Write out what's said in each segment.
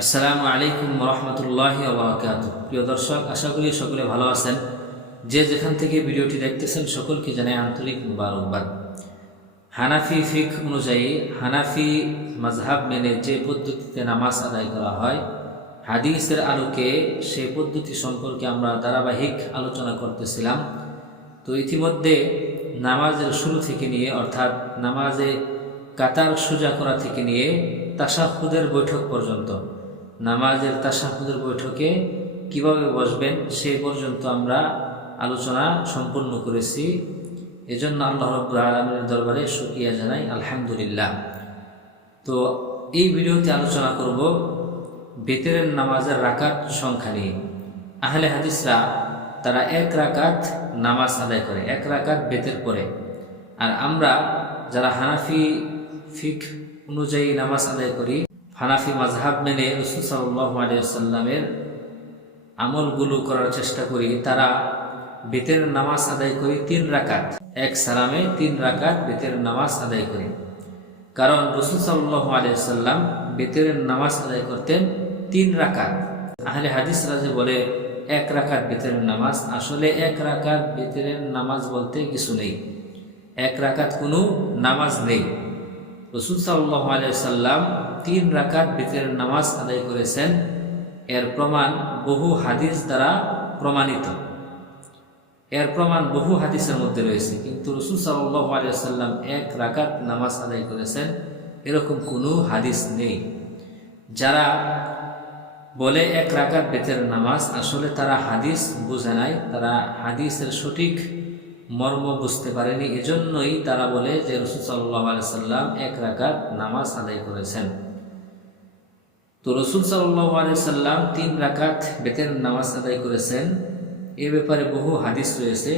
আসসালামু আলাইকুম রহমতুল্লাহি ওয়া বারাকাতুহু। প্রিয় দর্শক, আশা করি সকলে ভালো আছেন। যে যেখান থেকে ভিডিওটি দেখতেছেন সকলকে জানাই আন্তরিক মুবারকবাদ। হানাফি ফিকহ অনুযায়ী হানাফি মাযহাব মেনে যে পদ্ধতিতে নামাজ আদায় করা হয়, হাদিসের আলোকে সেই পদ্ধতি সম্পর্কে আমরা ধারাবাহিক আলোচনা করতেছিলাম। তো ইতিমধ্যে নামাজের শুরু থেকে নিয়ে অর্থাৎ নামাজে কাতার সোজা করা থেকে নিয়ে তাশাহুদের বৈঠক পর্যন্ত, নামাজের তাশাহুদের বৈঠকে কিভাবে বসবেন সে পর্যন্ত আমরা আলোচনা সম্পন্ন করেছি। এজন্য আল্লাহ রাব্বুল আলামিনের দরবারে শুকরিয়া জানাই, আলহামদুলিল্লাহ। তো এই ভিডিওতে আলোচনা করব বেতেরের নামাজের রাকাত সংখ্যা নিয়ে। আহলে হাদিসরা তারা এক রাকাত নামাজ আদায় করে, এক রাকাত বেতের পরে। আর আমরা যারা হানাফি ফিকহ অনুযায়ী নামাজ আদায় করি, হানাফি মাযহাব মেনে রাসূল সাল্লাল্লাহু আলাইহি ওয়াসাল্লামের আমলগুলো করার চেষ্টা করি, তারা বেতের নামাজ আদায় করি 3 রাকাত, এক সালামে 3 রাকাত বেতের নামাজ আদায় করি। কারণ রাসূল সাল্লাল্লাহু আলাইহি ওয়াসাল্লাম বেতের নামাজ আদায় করতেন 3 রাকাত। আহলে হাদিসরা যে বলে এক রাকাত বেতের নামাজ, আসলে এক রাকাত বেতের নামাজ বলতে কিছু নেই, এক রাকাত কোনো নামাজ নেই। রাসূল সাল্লাল্লাহু আলাইহি ওয়াসাল্লাম 3 রাকাত বেতের নামাজ আদায় করেছেন। এর প্রমাণ বহু হাদিস দ্বারা প্রমাণিত, এর প্রমাণ বহু হাদিসের মধ্যে রয়েছে। কিন্তু রাসূল সাল্লাল্লাহু আলাইহি ওয়াসাল্লাম এক রাকাত নামাজ আদায় করেছেন এরকম কোনো হাদিস নেই। যারা বলে এক রাকাত বেতের নামাজ, আসলে তারা হাদিস বুঝে নাই, তারা হাদিসের সঠিক মর্ম বুঝতে পারেনি। এজন্যই তারা বলে যে রাসূল সাল্লাল্লাহু আলাইহি ওয়াসাল্লাম এক রাকাত নামাজ আদায় করেছেন। তো রাসূল সাল্লাল্লাহু আলাইহি ওয়াসাল্লাম 3 রাকাত বেতের নামাজ আদায় করেছেন এ ব্যাপারে বহু হাদিস রয়েছে।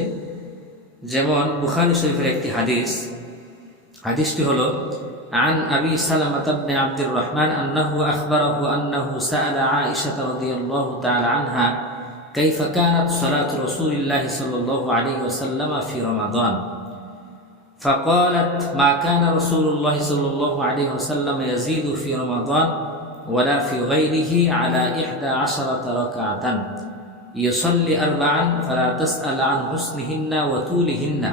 যেমন বুখারী শরীফের একটি হাদিস, হাদিসটি হলো عن أبي سلمة بن عبد الرحمن أنه أخبره أنه سأل عائشة رضي الله تعالى عنها كيف كانت صلاة رسول الله صلى الله عليه وسلم في رمضان، فقالت ما كان رسول الله صلى الله عليه وسلم يزيد في رمضان ولا في غيره على 11 ركعة يصلي 4 فلا تسأل عن حسنهن وطولهن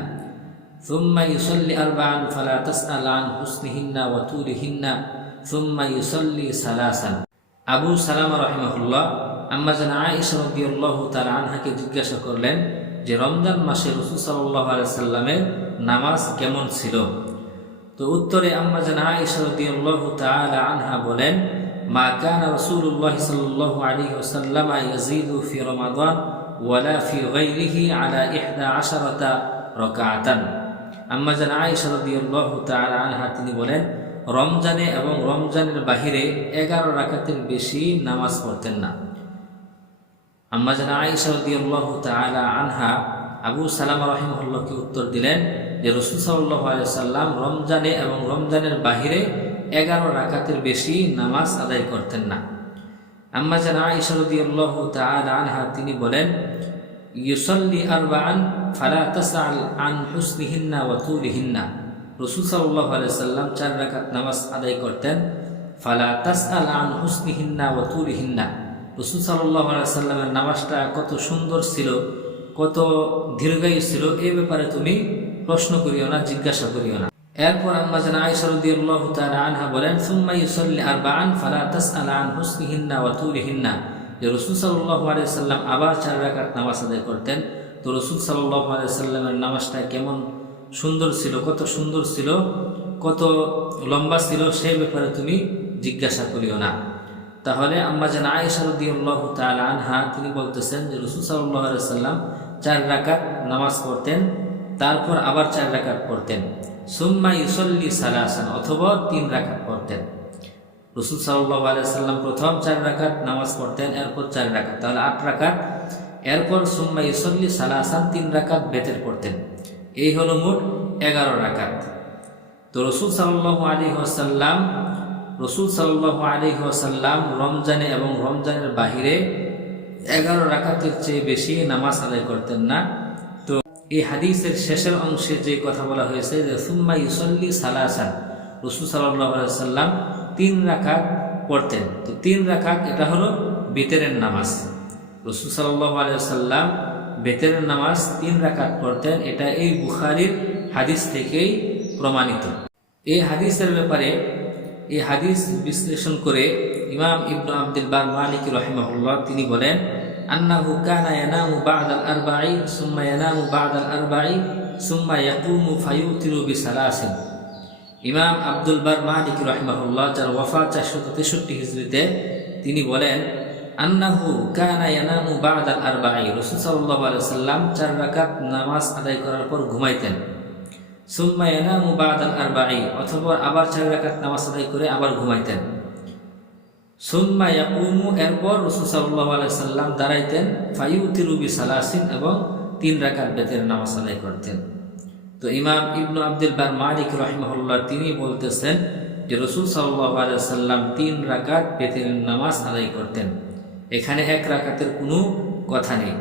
ثم يصلي 4 فلا تسأل عن حسنهن وطولهن ثم يصلي 3। আবু সালামা রাহিমাহুল্লাহ আম্মা জান আয়েশা রাদিয়াল্লাহু তাআলা আনহাকে জিজ্ঞাসা করলেন যে রমজান মাসে রাসূল সাল্লাল্লাহু আলাইহি সাল্লামের নামাজ কেমন ছিল। তো উত্তরে আম্মা জান আয়েশা রাদিয়াল্লাহু তাআলা আনহা বলেন, মা কানা রাসূলুল্লাহ সাল্লাল্লাহু আলাইহি ওয়াসাল্লাম ইয়াজিদু ফি রমাদান ওয়ালা ফি গায়রিহি আলা 11 রাকাতান। আম্মা জান আয়েশা রাদিয়াল্লাহু তাআলা আনহা তিনি বলেন, রমজানে এবং রমজানের বাহিরে 11 রাকাতের বেশি নামাজ পড়তেন না। আম্মা জান আয়েশা রাদিয়াল্লাহু তাআলা আনহা আবু সালামা রাহিমাহুল্লাহকে উত্তর দিলেন যে রাসূল সাল্লাল্লাহু আলাইহি ওয়াসাল্লাম রমজানে এবং রমজানের বাহিরে 11 রাকাতের বেশি নামাজ আদায় করতেন না। আম্মা জান আয়েশা রাদিয়াল্লাহু তাআলা আনহা তিনি বলেন, ইউসাল্লি 4 ফালা তাসআল আন হুসনিহিন্না ওয়া তুলিহিন্না। রাসূল সাল্লাল্লাহু আলাইহি ওয়াসাল্লাম 4 রাকাত নামাজ আদায় করতেন। ফালা তাসআল আন হুসনিহিন্না ওয়া তুলিহিন্না, রাসূল সাল্লাল্লাহু আলাইহি ওয়াসাল্লামের নামাজটা কত সুন্দর ছিল, কত দীর্ঘায়ু ছিল এই ব্যাপারে তুমি প্রশ্ন করিও না, জিজ্ঞাসা করিও না। এরপর আম্মা জান আয়েশা রাদিয়াল্লাহু তাআলা আনহা বলেন, সুম্মা ইউসাল্লি 4 ফালা তাসআল আন হুসনিহিন্না ওয়া তুলিহিন্না, যে রাসূল সাল্লাল্লাহু আলাইহি ওয়াসাল্লাম আবার 4 রাকাত নামাজ আদায় করতেন। তো রাসূল সাল্লাল্লাহু আলাইহি ওয়াসাল্লামের নামাজটা কেমন সুন্দর ছিল, কত সুন্দর ছিল, কত লম্বা ছিল সেই ব্যাপারে তুমি জিজ্ঞাসা করিও না। তাহলে আম্মা জান আয়েশা রাদিয়াল্লাহু তাআলা আনহা তিনি বলতেছেন যে রাসূল সাল্লাল্লাহু আলাইহি ওয়াসাল্লাম 4 রাকাত নামাজ পড়তেন, তারপর আবার 4 রাকাত পড়তেন। সুম্মা ইউসাল্লি 3 অথবা 3 রাকাত পড়তেন। রাসূল সাল্লাল্লাহু আলাইহি ওয়াসাল্লাম প্রথম 4 রাকাত নামাজ পড়তেন, এরপর 4 রাকাত, তাহলে 8 রাকাত। এরপর সুম্মা ইউসাল্লি 3 রাকাত বেতের পড়তেন। এই হলো মোট 11 রাকাত। তো রাসূল সাল্লাল্লাহু আলাইহি ওয়াসাল্লাম রমজানে এবং রমজানের বাহিরে 11 রাকাতের চেয়ে বেশি নামাজ আদায় করতেন না। তো এই হাদিসের শেষের অংশে যে কথা বলা হয়েছে যে সুম্মা ইউসাল্লি 3, রাসূল সাল্লাল্লাহু আলাইহি ওয়াসাল্লাম 3 রাকাত পড়তেন। তো 3 রাকাত এটা হলো বিতরের নামাজ। রাসূল সাল্লাল্লাহু আলাইহি ওয়াসাল্লাম বিতরের নামাজ 3 রাকাত পড়তেন। এটা এই বুখারীর হাদিস থেকেই প্রমাণিত। এই হাদিসের ব্যাপারে এই হাদিস বিশ্লেষণ করে ইমাম ইবনু আব্দুল বার মালিকি রাহিমাহুল্লাহ তিনি বলেন, আন্নাহু কানা ইয়ানামু বা'দাল আরবা'i সুম্মা ইয়ানামু বা'দাল আরবা'i সুম্মা ইয়াকুমু ফায়ুতিরু বিসালাসিন। ইমাম আব্দুল বার মালিকি রাহিমাহুল্লাহ, যার ওয়াফাত 463 হিজরিতে, তিনি বলেন, আন্নাহু কানা ইয়ানামু বা'দাল আরবা'i, রাসূল সাল্লাল্লাহু আলাইহি ওয়াসাল্লাম 4 রাকাত নামাজ আদায় করার পর ঘুমাইতেন। সুম্মা ইয়ানামু বা'দাল আরবা'i, অথবা আবার 4 রাকাত নামাজ আদায় করে আবার ঘুমাইতেন। সুম্মা ইয়াকুমু, এরপর রাসূল সাল্লাল্লাহু আলাইহি ওয়াসাল্লাম দাঁড়াইতেন। ফায়ুতিরু বিসালাসিন, এবং 3 রাকাত বেতের নামাজ আদায় করতেন। তো ইমাম ইবনু আব্দুল বার মালিক রাহিমাহুল্লাহ তিনি বলতেছেন যে রাসূল সাল্লাল্লাহু আলাইহি ওয়াসাল্লাম 3 রাকাত বেতের নামাজ আদায় করতেন। এখানে 1 রাকাতের কোনো কথা নেই।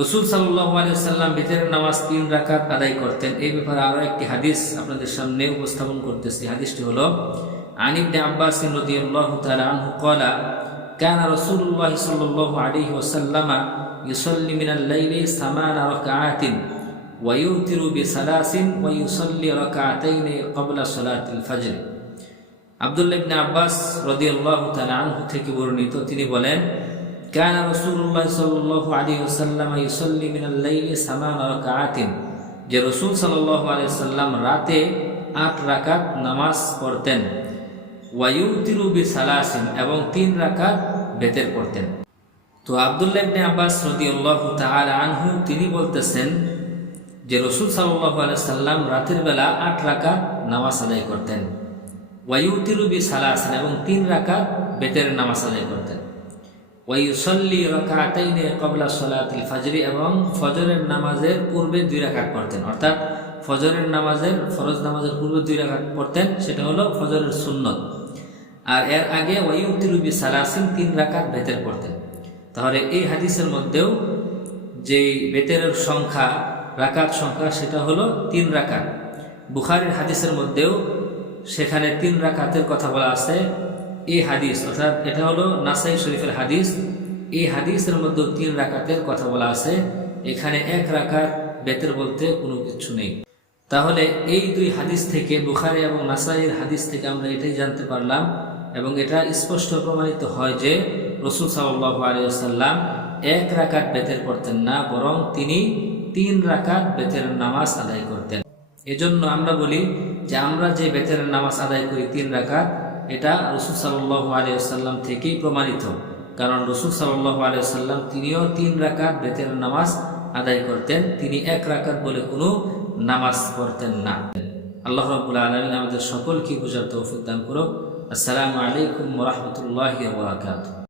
রাসূল সাল্লাল্লাহু আলাইহি ওয়াসাল্লাম বিতরের নামাজ 3 রাকাত আদায় করতেন। এই ব্যাপারে আরো একটি হাদিস আপনাদের সামনে উপস্থাপন করতেছি। হাদিসটি হলো আন ইবনে আব্বাস রাদিয়াল্লাহু তাআলা আনহু قال كان رسول الله صلى الله عليه وسلم يصلي من الليل 8 ركعات ويوتر ب3 ويصلي ركعتين قبل صلاة الفجر। আব্দুল্লাহ ইবনে আব্বাস রাদিয়াল্লাহু তাআলা আনহু থেকে বর্ণিত, তিনি বলেন, কানা রাসূলুল্লাহ সাল্লাল্লাহু আলাইহি ওয়াসাল্লাম ইউসাল্লি মিনাল লাইলি 8 রাকাআতিন, যে রাসূল সাল্লাল্লাহু আলাইহি ওয়াসাল্লাম রাতে 8 রাকাত নামাজ পড়তেন। ওয়া ইউতিরু বিসালাসিন, এবং 3 রাকাত বেতের পড়তেন। তো আব্দুল্লাহ ইবনে আব্বাস রাদিয়াল্লাহু তাআলা আনহু তিনি বলতেছেন যে রাসূল সাল্লাল্লাহু আলাইহি ওয়াসাল্লাম রাতের বেলা 8 রাকাত নামাজ আদায় করতেন। ওয়া ইউতিরু বিসালাসিন, এবং 3 রাকাত বেতের নামাজ আদায় করতেন। ওয়াইউসাল্লি রাকাতাইনি ক্বাবলা সালাতিল ফাজরি, এবং ফজরের নামাজের পূর্বে 2 রাকাত পড়তেন। অর্থাৎ ফজরের নামাজের ফরজ নামাজের পূর্বে 2 রাকাত পড়তেন, সেটা হলো ফজরের সুন্নত। আর এর আগে ওয়াইউতিরু বিসালাসিন 3 রাকাত বেতের পড়তেন। তাহলে এই হাদিসের মধ্যেও যে বেতের সংখ্যা, রাকাত সংখ্যা, সেটা হলো 3 রাকাত। বুখারীর হাদিসের মধ্যেও সেখানে 3 রাকাতের কথা বলা আছে। এই হাদিস, অর্থাৎ এটা হলো নাসাই শরীফের হাদিস, এই হাদিসের মধ্যে 3 রাকাতের কথা বলা আছে। এখানে 1 রাকাত বেতের বলতে কোনো কিছু নেই। তাহলে এই 2 হাদিস থেকে, বুখারী এবং নাসাইয়ের হাদিস থেকে আমরা এটাই জানতে পারলাম, এবং এটা স্পষ্ট প্রমাণিত হয় যে রাসূল সাল্লাল্লাহু আলাইহি ওয়াসাল্লাম 1 রাকাত বেতের পড়তেন না, বরং তিনি 3 রাকাত বেতের নামাজ আদায় করতেন। এজন্য আমরা বলি যে আমরা যে বেতের নামাজ আদায় করি 3 রাকাত, এটা রাসূল সাল্লাল্লাহু আলাইহি ওয়াসাল্লাম থেকেই প্রমাণিত। কারণ রাসূল সাল্লাল্লাহু আলাইহি ওয়াসাল্লাম তিনিও 3 রাকাত বেতের নামাজ আদায় করতেন। তিনি 1 রাকাত বলে কোনো নামাজ পড়তেন না। আল্লাহ রাব্বুল আলামিন আমাদের সকলকে বুঝার তৌফিক দান করুন। আসসালামু আলাইকুম ওয়া রাহমাতুল্লাহি ওয়া বারাকাতুহু।